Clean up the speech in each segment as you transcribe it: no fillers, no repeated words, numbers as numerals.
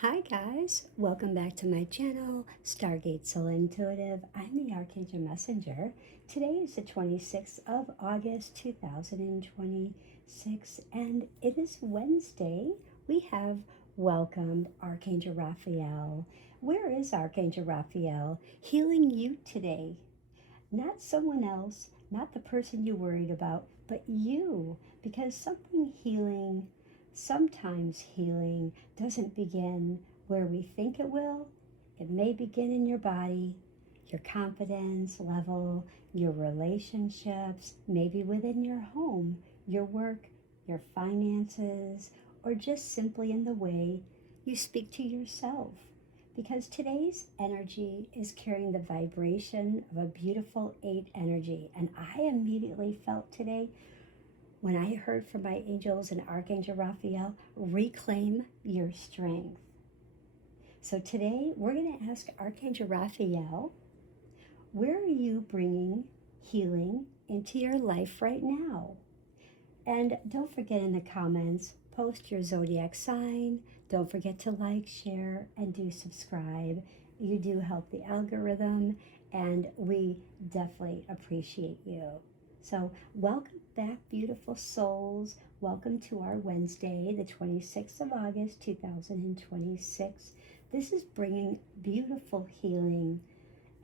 Hi guys, welcome back to my channel, Stargate Soul Intuitive. I'm the Archangel Messenger. Today is the 26th of August 2026 and it is Wednesday. We have welcomed Archangel Raphael. Where is Archangel Raphael? Healing you today. Not someone else, not the person you worried about, but you. Because sometimes healing doesn't begin where we think it will. It may begin in your body, your confidence level, your relationships, maybe within your home, your work, your finances, or just simply in the way you speak to yourself. Because today's energy is carrying the vibration of a beautiful 8 energy. And I immediately felt today when I heard from my angels and Archangel Raphael, reclaim your strength. So today we're going to ask Archangel Raphael, where are you bringing healing into your life right now? And don't forget in the comments, post your zodiac sign. Don't forget to like, share, and do subscribe. You do help the algorithm, and we definitely appreciate you. So welcome back, beautiful souls. Welcome to our Wednesday, the 26th of August, 2026. This is bringing beautiful healing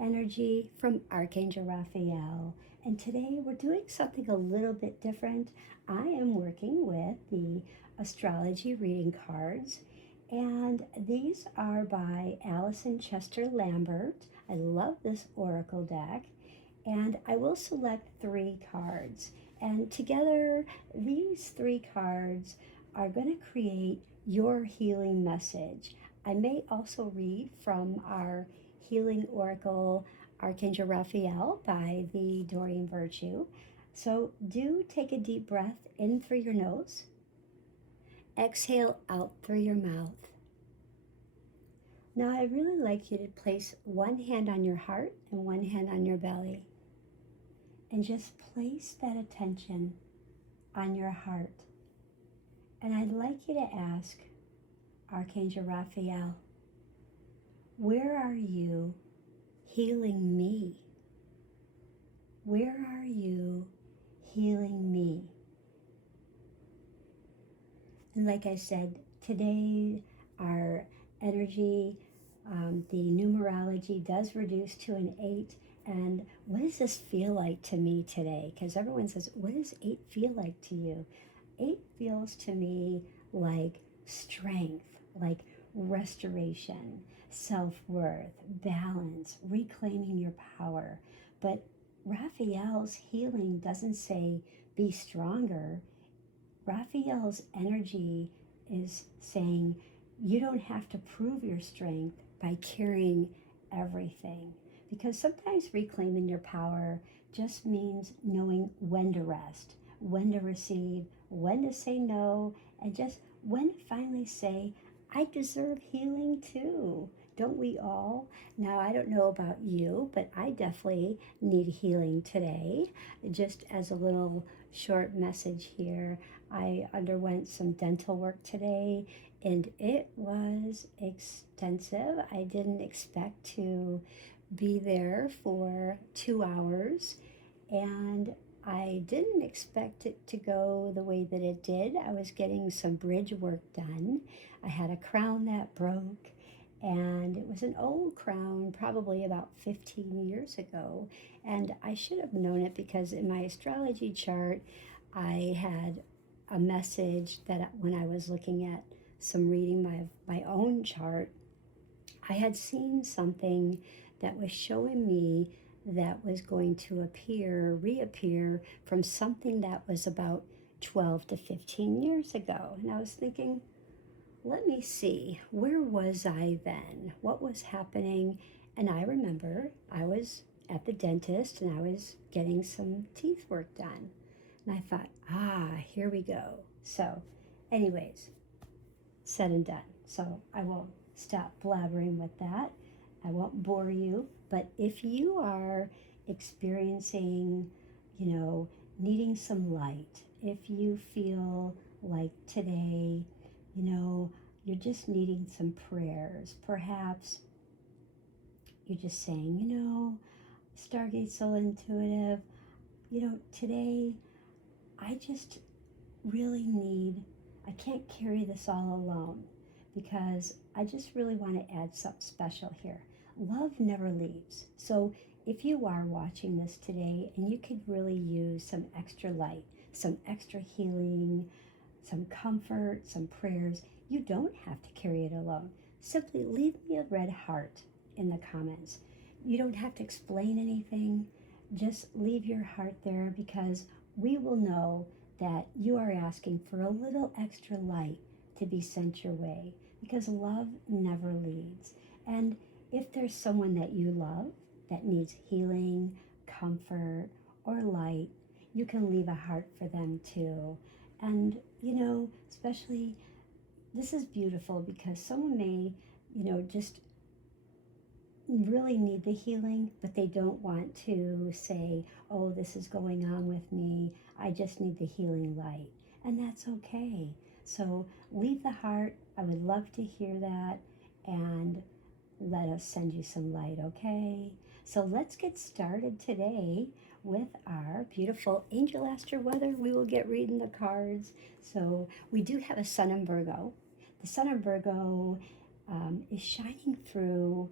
energy from Archangel Raphael. And today we're doing something a little bit different. I am working with the Astrology Reading Cards, and these are by Alison Chester-Lambert. I love this oracle deck, and I will select 3 cards. And together, these 3 cards are going to create your healing message. I may also read from our Healing Oracle, Archangel Raphael by the Doreen Virtue. So do take a deep breath in through your nose. Exhale out through your mouth. Now I'd really like you to place one hand on your heart and one hand on your belly. And just place that attention on your heart. And I'd like you to ask Archangel Raphael, where are you healing me? Where are you healing me? And like I said, today our energy, the numerology does reduce to an 8. And what does this feel like to me today? Because everyone says, what does 8 feel like to you? 8 feels to me like strength, like restoration, self-worth, balance, reclaiming your power. But Raphael's healing doesn't say be stronger. Raphael's energy is saying you don't have to prove your strength by carrying everything. Because sometimes reclaiming your power just means knowing when to rest, when to receive, when to say no, and just when to finally say, I deserve healing too. Don't we all? Now, I don't know about you, but I definitely need healing today. Just as a little short message here, I underwent some dental work today, and it was extensive. I didn't expect to be there for 2 hours, and I didn't expect it to go the way that it did. I was getting some bridge work done. I had a crown that broke, and it was an old crown, probably about 15 years ago. And I should have known it because in my astrology chart, I had a message that when I was looking at some reading my own chart, I had seen something that was showing me that was going to reappear from something that was about 12 to 15 years ago. And I was thinking, let me see, where was I then? What was happening? And I remember I was at the dentist and I was getting some teeth work done. And I thought, here we go. So anyways, said and done. So I won't stop blabbering with that. I won't bore you, but if you are experiencing, needing some light, if you feel like today, you're just needing some prayers. Perhaps you're just saying, Stargate's so intuitive. Today I just really I can't carry this all alone because I just really want to add something special here. Love never leaves. So if you are watching this today and you could really use some extra light, some extra healing, some comfort, some prayers, you don't have to carry it alone. Simply leave me a red heart in the comments. You don't have to explain anything. Just leave your heart there because we will know that you are asking for a little extra light to be sent your way because love never leaves. And if there's someone that you love that needs healing, comfort, or light, you can leave a heart for them too. And, especially this is beautiful because someone may, just really need the healing, but they don't want to say, oh, this is going on with me. I just need the healing light. And that's okay. So leave the heart. I would love to hear that. And let us send you some light, okay? So let's get started today with our beautiful Angel Astro Weather. We will get reading the cards. So we do have a Sun in Virgo. The Sun in Virgo is shining through,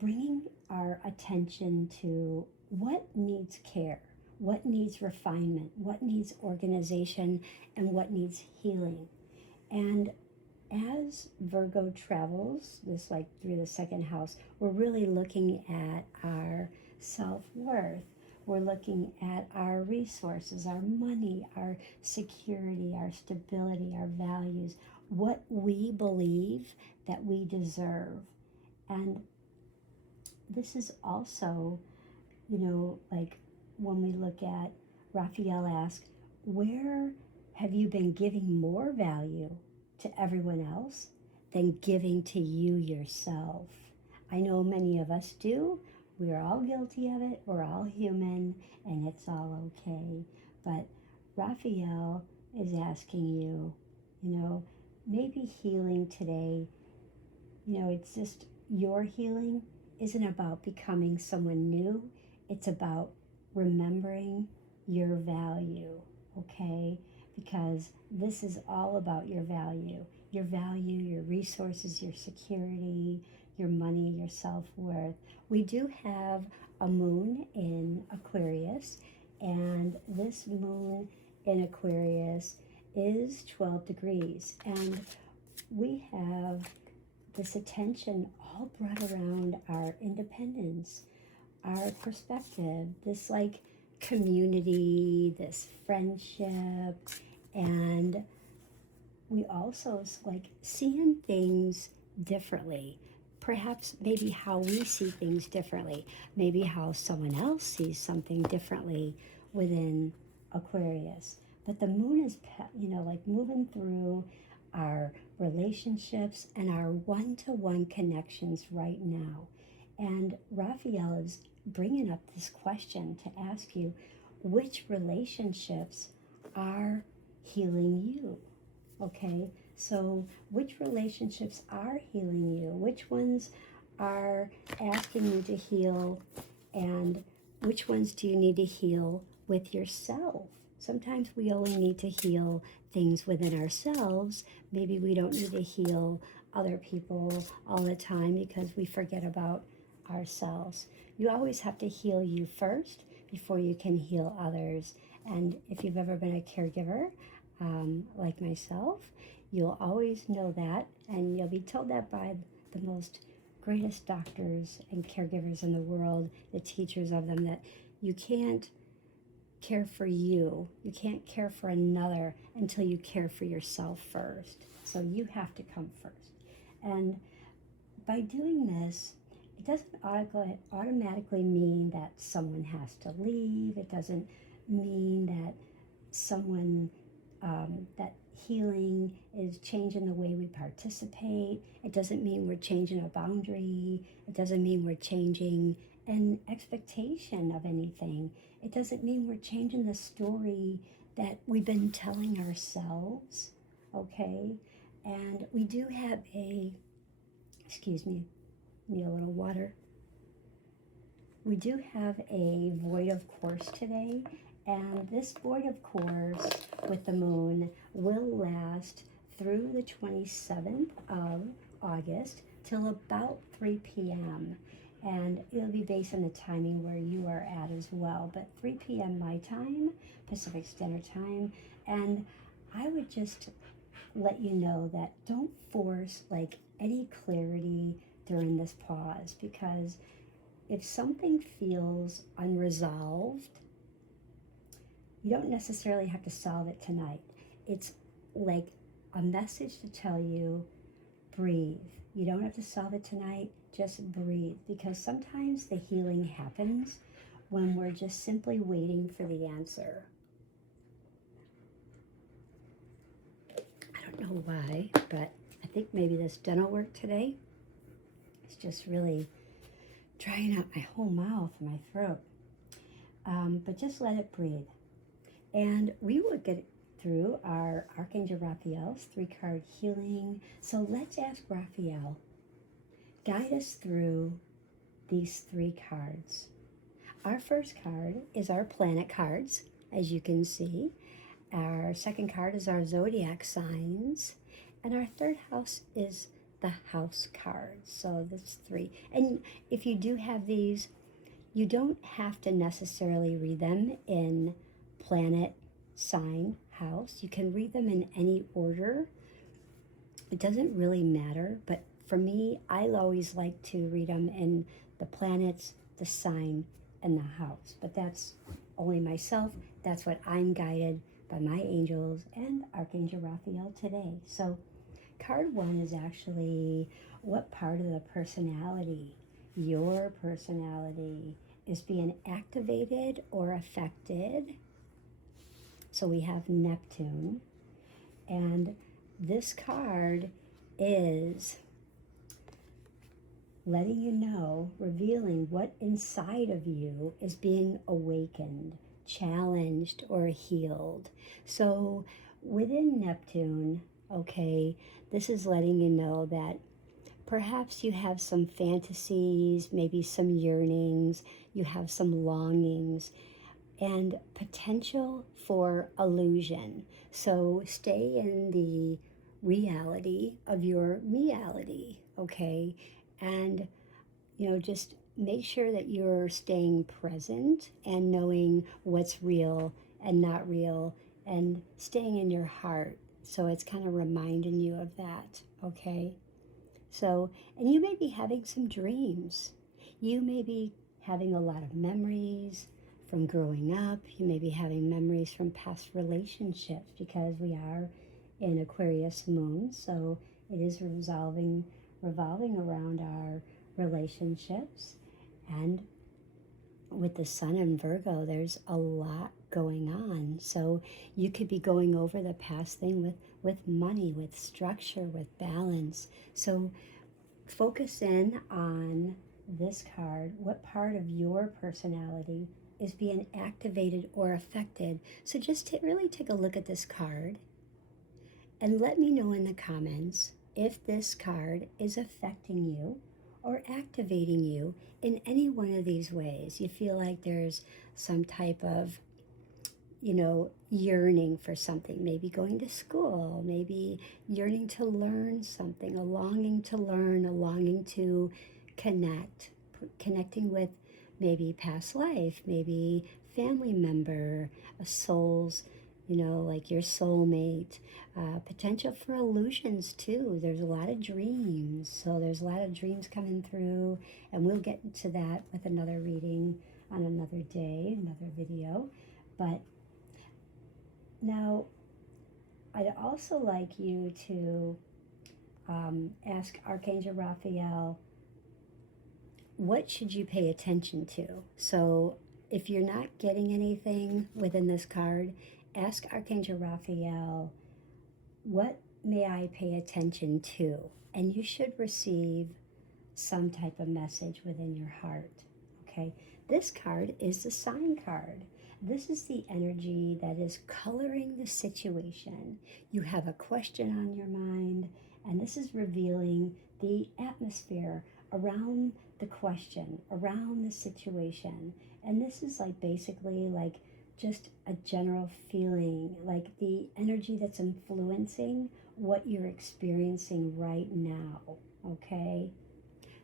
bringing our attention to what needs care, what needs refinement, what needs organization, and what needs healing. And as Virgo travels, through the second house, we're really looking at our self-worth. We're looking at our resources, our money, our security, our stability, our values, what we believe that we deserve. And this is also, when we look at, Raphael asked, where have you been giving more value to everyone else than giving to you yourself? I know many of us do. We're all guilty of it. We're all human, and it's all okay. But Raphael is asking you, maybe healing today, it's just your healing isn't about becoming someone new. It's about remembering your value, okay? Because this is all about your value, your resources, your security, your money, your self-worth. We do have a moon in Aquarius, and this moon in Aquarius is 12 degrees. And we have this attention all brought around our independence, our perspective, this community, this friendship, and we also seeing things differently. Perhaps maybe how we see things differently, maybe how someone else sees something differently within Aquarius. But the moon is, moving through our relationships and our one-to-one connections right now. And Raphael is bringing up this question to ask you, which relationships are healing you? Okay, so which relationships are healing you? Which ones are asking you to heal, and which ones do you need to heal with yourself? Sometimes we only need to heal things within ourselves. Maybe we don't need to heal other people all the time because we forget about ourselves. You always have to heal you first before you can heal others. And if you've ever been a caregiver, like myself, you'll always know that, and you'll be told that by the most greatest doctors and caregivers in the world, the teachers of them, that you can't care for you. You can't care for another until you care for yourself first. So you have to come first. And by doing this, it doesn't automatically mean that someone has to leave. It doesn't mean that that healing is changing the way we participate. It doesn't mean we're changing a boundary. It doesn't mean we're changing an expectation of anything. It doesn't mean we're changing the story that we've been telling ourselves, okay? And we do have excuse me, need a little water. We do have a void of course today, and this void of course with the moon will last through the 27th of August till about 3 p.m. And it'll be based on the timing where you are at as well, but 3 p.m. my time, Pacific Standard Time. And I would just let you know that don't force like any clarity during this pause, because if something feels unresolved, you don't necessarily have to solve it tonight. It's like a message to tell you, breathe. You don't have to solve it tonight, just breathe, because sometimes the healing happens when we're just simply waiting for the answer. I don't know why, but I think maybe this dental work today is just really drying out my whole mouth and my throat. But just let it breathe. And we will get through our Archangel Raphael's 3-card healing. So let's ask Raphael, guide us through these 3 cards. Our first card is our planet cards, as you can see. Our second card is our zodiac signs. And our third house is the house cards. So that's 3. And if you do have these, you don't have to necessarily read them in planet, sign, house. You can read them in any order. It doesn't really matter, but for me, I always like to read them in the planets, the sign, and the house. But that's only myself. That's what I'm guided by my angels and Archangel Raphael today. So card 1 is actually what part of the personality, your personality, is being activated or affected. So we have Neptune, and this card is letting you know, revealing what inside of you is being awakened, challenged, or healed. So within Neptune, okay, this is letting you know that perhaps you have some fantasies, maybe some yearnings, you have some longings, and potential for illusion. So stay in the reality of your reality, okay? And, just make sure that you're staying present and knowing what's real and not real and staying in your heart. So it's kind of reminding you of that, okay? So, and you may be having some dreams. You may be having a lot of memories from growing up. You may be having memories from past relationships, because we are in Aquarius moon, so it is revolving around our relationships. And with the sun in Virgo, there's a lot going on. So you could be going over the past thing with money, with structure, with balance. So focus in on this card. What part of your personality is being activated or affected? So just really take a look at this card and let me know in the comments if this card is affecting you or activating you in any one of these ways. You feel like there's some type of, yearning for something, maybe going to school, maybe yearning to learn something, a longing to learn, a longing to connecting with maybe past life, maybe family member, a soul's, like your soulmate, potential for illusions too. There's a lot of dreams. So there's a lot of dreams coming through, and we'll get into that with another reading on another day, another video. But now, I'd also like you to ask Archangel Raphael, what should you pay attention to? So if you're not getting anything within this card, ask Archangel Raphael, what may I pay attention to? And you should receive some type of message within your heart, okay? This card is the sign card. This is the energy that is coloring the situation. You have a question on your mind, and this is revealing the atmosphere around the question, around the situation. And this is like basically like just a general feeling, like the energy that's influencing what you're experiencing right now, okay?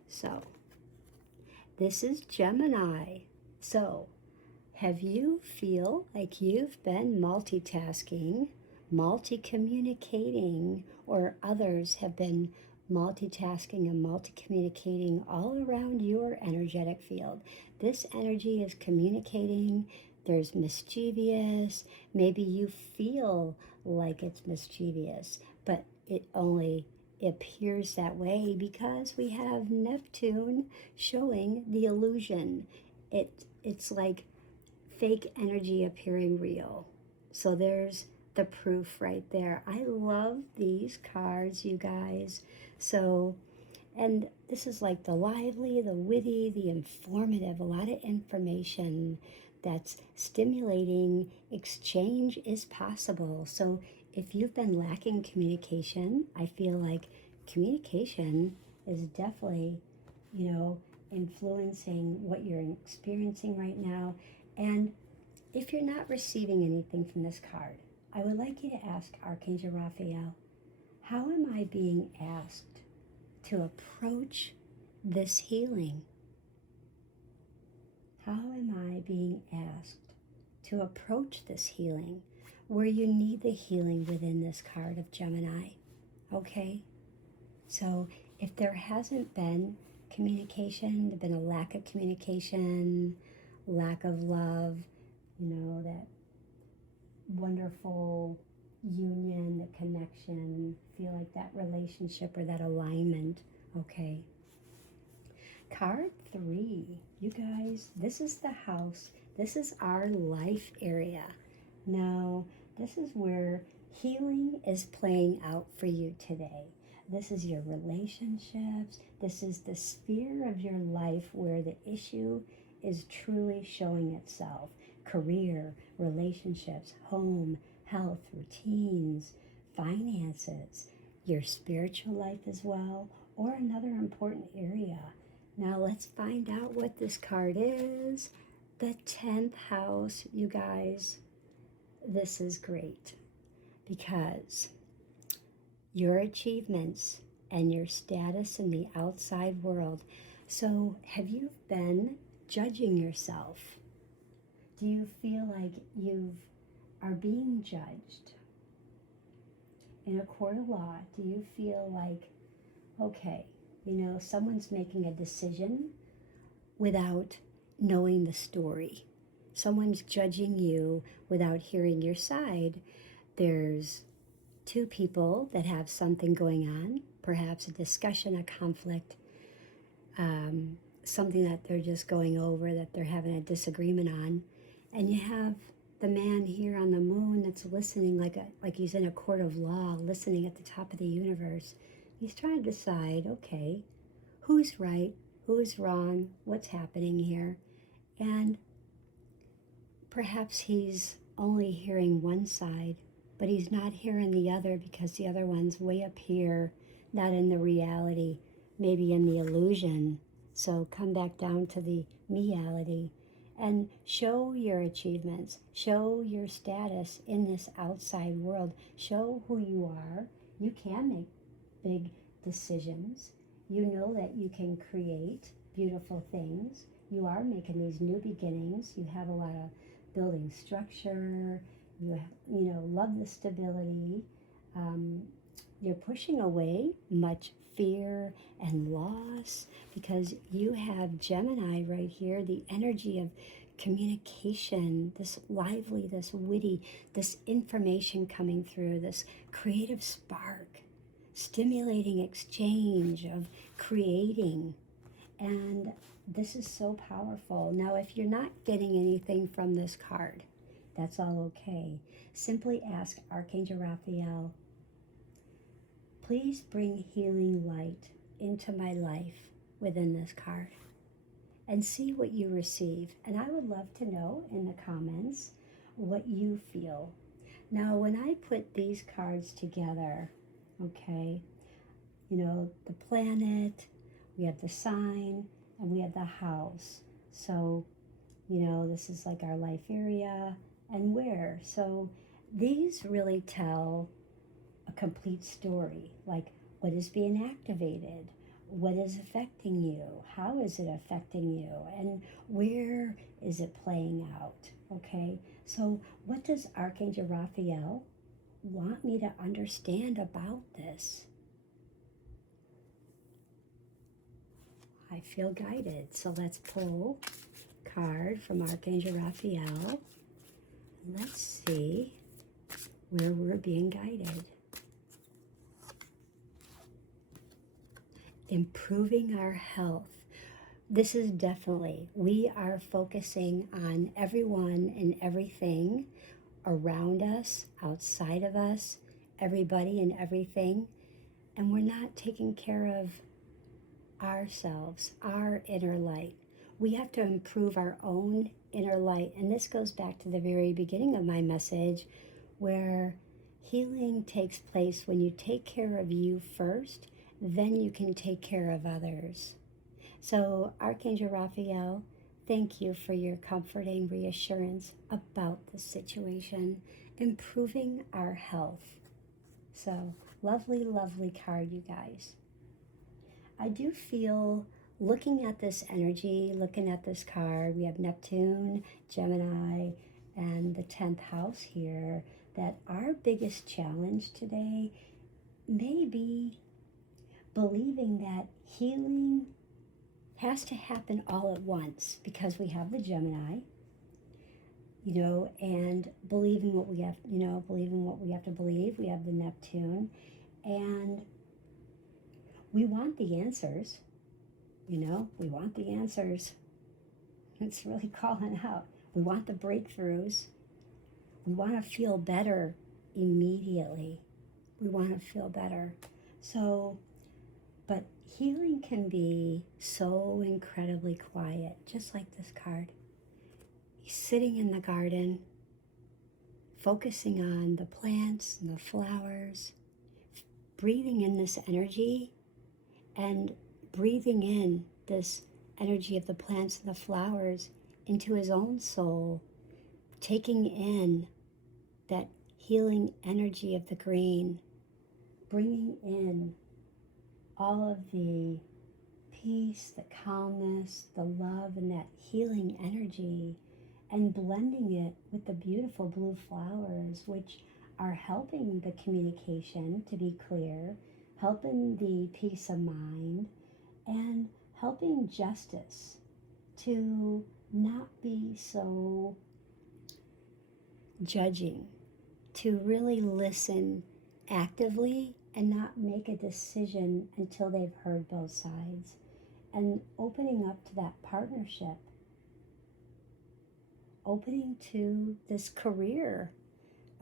So, this is Gemini. So, have you feel like you've been multitasking, multi-communicating, or others have been multitasking and multi-communicating all around your energetic field? This energy is communicating. There's mischievous. Maybe you feel like it's mischievous, but it only appears that way because we have Neptune showing the illusion. It's like fake energy appearing real. So there's the proof right there. I love these cards, you guys. So, and this is like the lively, the witty, the informative, a lot of information that's stimulating. Exchange is possible. So if you've been lacking communication, I feel like communication is definitely, influencing what you're experiencing right now. And if you're not receiving anything from this card, I would like you to ask Archangel Raphael, how am I being asked to approach this healing? How am I being asked to approach this healing where you need the healing within this card of Gemini? Okay? So if there hasn't been communication, there's been a lack of communication, lack of love, that wonderful union, the connection, feel like that relationship or that alignment, okay? Card 3, you guys, this is the house. This is our life area. Now, this is where healing is playing out for you today. This is your relationships. This is the sphere of your life where the issue is truly showing itself. Career, relationships, home, health, routines, finances, your spiritual life as well, or another important area. Now let's find out what this card is. The 10th house, you guys. This is great because your achievements and your status in the outside world. So have you been judging yourself? Do you feel like you are being judged? In a court of law, do you feel like, okay, someone's making a decision without knowing the story? Someone's judging you without hearing your side. There's two people that have something going on, perhaps a discussion, a conflict, something that they're just going over, that they're having a disagreement on. And you have the man here on the moon that's listening like he's in a court of law, listening at the top of the universe. He's trying to decide, okay, who's right, who's wrong, what's happening here. And perhaps he's only hearing one side, but he's not hearing the other because the other one's way up here, not in the reality, maybe in the illusion. So come back down to the reality and show your achievements, show your status in this outside world, show who you are. You can make big decisions. You know that you can create beautiful things. You are making these new beginnings. You have a lot of building structure. You love the stability. You're pushing away much fear and loss because you have Gemini right here, the energy of communication, this lively, this witty, this information coming through, this creative spark, stimulating exchange of creating. And this is so powerful. Now, if you're not getting anything from this card, that's all okay. Simply ask Archangel Raphael, please bring healing light into my life within this card. and see what you receive. And I would love to know in the comments what you feel. Now, when I put these cards together, okay, you know, the planet, we have the sign, and we have the house. So, you know, this is like our life area and where. So these really tell a complete story, like what is being activated, what is affecting you, how is it affecting you, and where is it playing out, okay? So what does Archangel Raphael want me to understand about this? I feel guided, so let's pull a card from Archangel Raphael. Let's see where we're being guided. Improving our health. This is definitely, we are focusing on everyone and everything around us, outside of us, everybody and everything, and we're not taking care of ourselves, our inner light. We have to improve our own inner light, and this goes back to the very beginning of my message, where healing takes place when you take care of you first, then you can take care of others. So Archangel Raphael, thank you for your comforting reassurance about the situation, improving our health. So lovely, lovely card, you guys. I do feel, looking at this energy, looking at this card, we have Neptune, Gemini, and the 10th house here, that our biggest challenge today may be believing that healing has to happen all at once, because we have the Gemini, you know, and believing what we have, you know, believing what we have to believe. We have the Neptune, and we want the answers, you know, we want the answers. It's really calling out. We want the breakthroughs. We want to feel better immediately. We want to feel better. So, but healing can be so incredibly quiet, just like this card. He's sitting in the garden, focusing on the plants and the flowers, breathing in this energy and breathing in this energy of the plants and the flowers into his own soul, taking in that healing energy of the green, bringing in all of the peace, the calmness, the love, and that healing energy, and blending it with the beautiful blue flowers, which are helping the communication to be clear, helping the peace of mind, and helping justice to not be so judging, to really listen actively and not make a decision until they've heard both sides, and opening up to that partnership, opening to this career,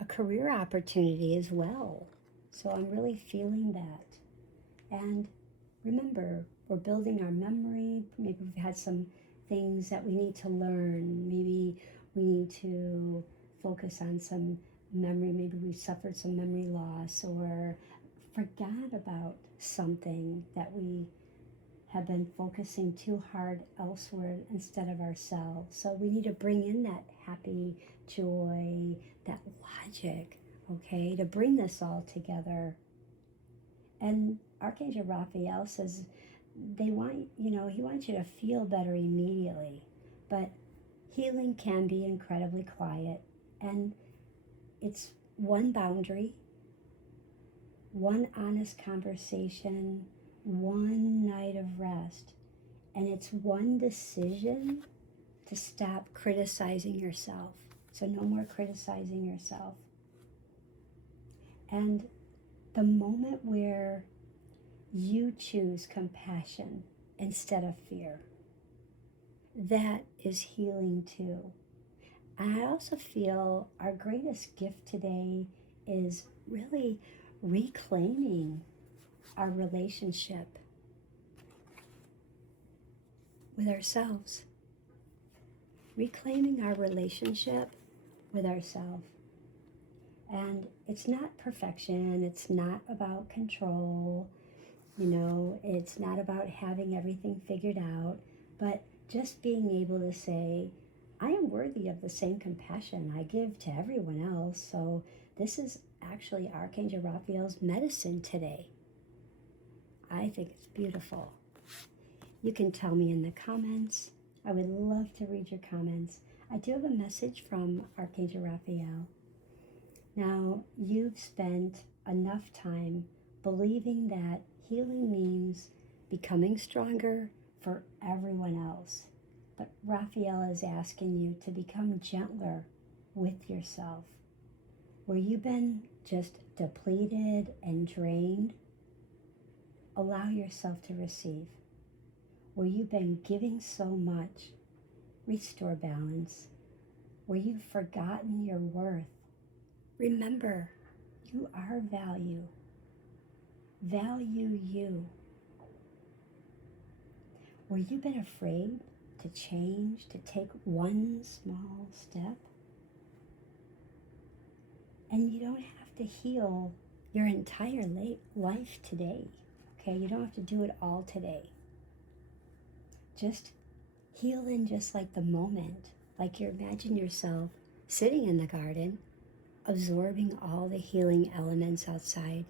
a career opportunity as well. So I'm really feeling that. And remember, we're building our memory. Maybe we've had some things that we need to learn. Maybe we need to focus on some memory. Maybe we suffered some memory loss or forgot about something that we have been focusing too hard elsewhere instead of ourselves. So we need to bring in that happy joy, that logic, okay, to bring this all together. And Archangel Raphael says they want, you know, he wants you to feel better immediately, but healing can be incredibly quiet, and it's one boundary, one honest conversation, one night of rest, and it's one decision to stop criticizing yourself. So no more criticizing yourself. And the moment where you choose compassion instead of fear, that is healing too. I also feel our greatest gift today is really reclaiming our relationship with ourselves, reclaiming our relationship with ourselves. And it's not perfection, it's not about control, it's not about having everything figured out, but just being able to say, I am worthy of the same compassion I give to everyone else. So this is actually Archangel Raphael's medicine today. I think it's beautiful. You can tell me in the comments. I would love to read your comments. I do have a message from Archangel Raphael. Now, you've spent enough time believing that healing means becoming stronger for everyone else. But Raphael is asking you to become gentler with yourself. Where you've been just depleted and drained, allow yourself to receive. Where you've been giving so much, restore balance. Where you've forgotten your worth, remember, you are value. Value you. Where you've been afraid to change, to take one small step, and you don't have to heal your entire life today, okay? You don't have to do it all today. Just heal in just like the moment, like you imagine yourself sitting in the garden, absorbing all the healing elements outside.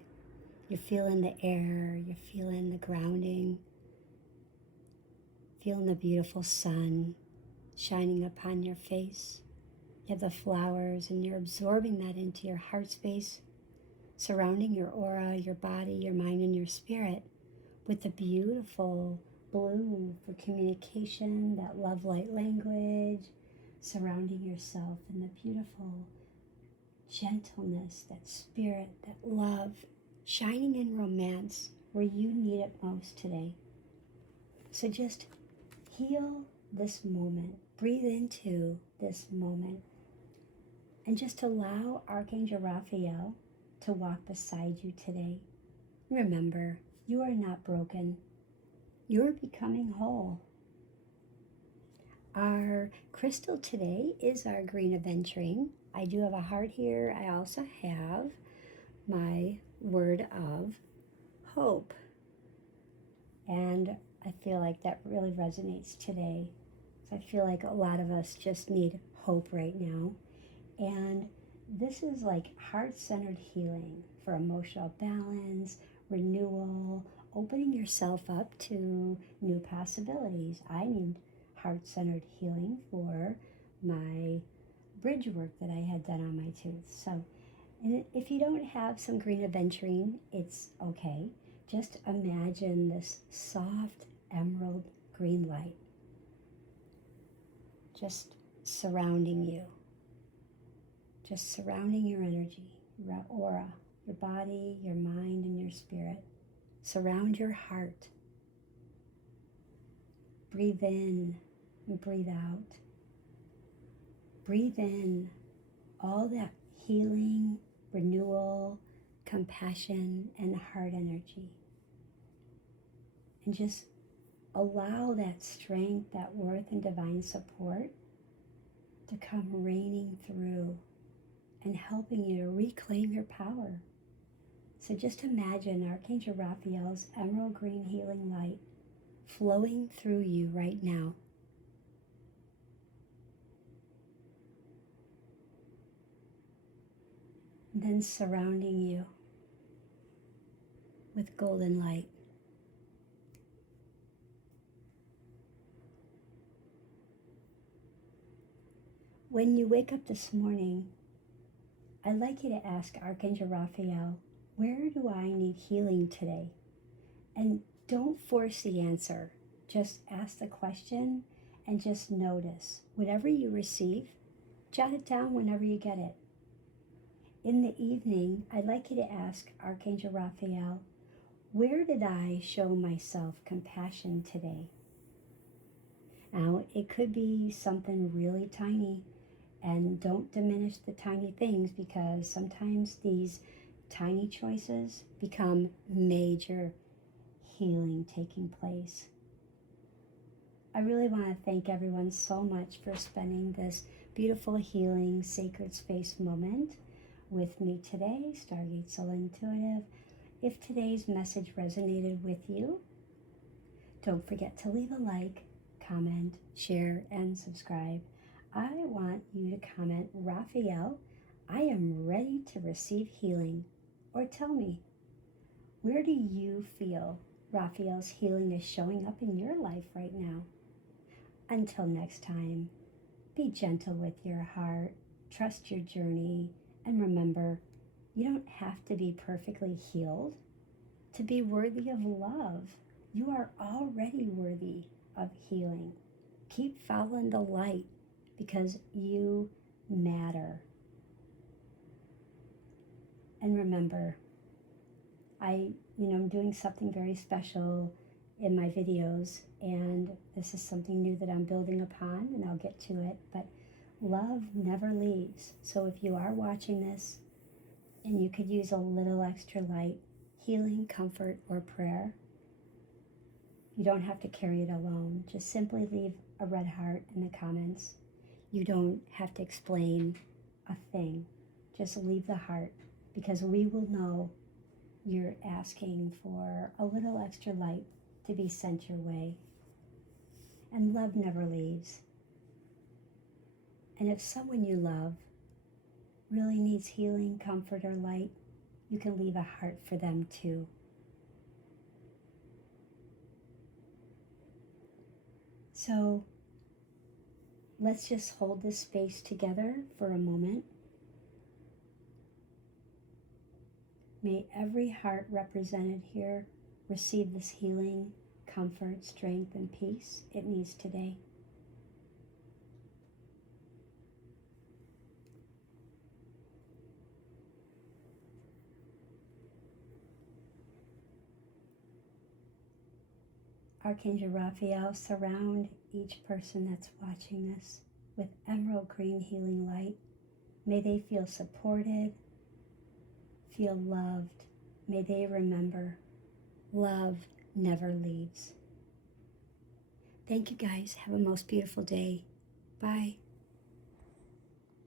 You're feeling the air, you're feeling the grounding, feeling the beautiful sun shining upon your face. You have the flowers and you're absorbing that into your heart space, surrounding your aura, your body, your mind, and your spirit with the beautiful blue for communication, that love light language, surrounding yourself in the beautiful gentleness, that spirit, that love, shining in romance where you need it most today. So just heal this moment, breathe into this moment, and just allow Archangel Raphael to walk beside you today. Remember, you are not broken. You're becoming whole. Our crystal today is our green aventurine. I do have a heart here. I also have my word of hope. And I feel like that really resonates today. So I feel like a lot of us just need hope right now. And this is like heart-centered healing for emotional balance, renewal, opening yourself up to new possibilities. I need heart-centered healing for my bridge work that I had done on my tooth. So and if you don't have some green aventurine, it's okay. Just imagine this soft emerald green light just surrounding you, just surrounding your energy, your aura, your body, your mind, and your spirit. Surround your heart. Breathe in and breathe out. Breathe in all that healing, renewal, compassion, and heart energy. And just allow that strength, that worth, and divine support to come raining through and helping you to reclaim your power. So just imagine Archangel Raphael's emerald green healing light flowing through you right now. And then surrounding you with golden light. When you wake up this morning, I'd like you to ask Archangel Raphael, where do I need healing today? And don't force the answer. Just ask the question and just notice. Whatever you receive, jot it down whenever you get it. In the evening, I'd like you to ask Archangel Raphael, where did I show myself compassion today? Now, it could be something really tiny, and don't diminish the tiny things because sometimes these tiny choices become major healing taking place. I really want to thank everyone so much for spending this beautiful, healing, sacred space moment with me today, Stargate Soul Intuitive. If today's message resonated with you, don't forget to leave a like, comment, share, and subscribe. I want you to comment, Raphael, I am ready to receive healing. Or tell me, where do you feel Raphael's healing is showing up in your life right now? Until next time, be gentle with your heart, trust your journey, and remember, you don't have to be perfectly healed to be worthy of love. You are already worthy of healing. Keep following the light because you matter. And remember, I'm doing something very special in my videos, and this is something new that I'm building upon, and I'll get to it, but love never leaves. So if you are watching this and you could use a little extra light, healing, comfort, or prayer, you don't have to carry it alone. Just simply leave a red heart in the comments. You don't have to explain a thing. Just leave the heart, because we will know you're asking for a little extra light to be sent your way. And love never leaves. And if someone you love really needs healing, comfort, or light, you can leave a heart for them too. So let's just hold this space together for a moment. May every heart represented here receive this healing, comfort, strength, and peace it needs today. Archangel Raphael, surround each person that's watching this with emerald green healing light. May they feel supported, feel loved. May they remember, love never leaves. Thank you guys. Have a most beautiful day. Bye.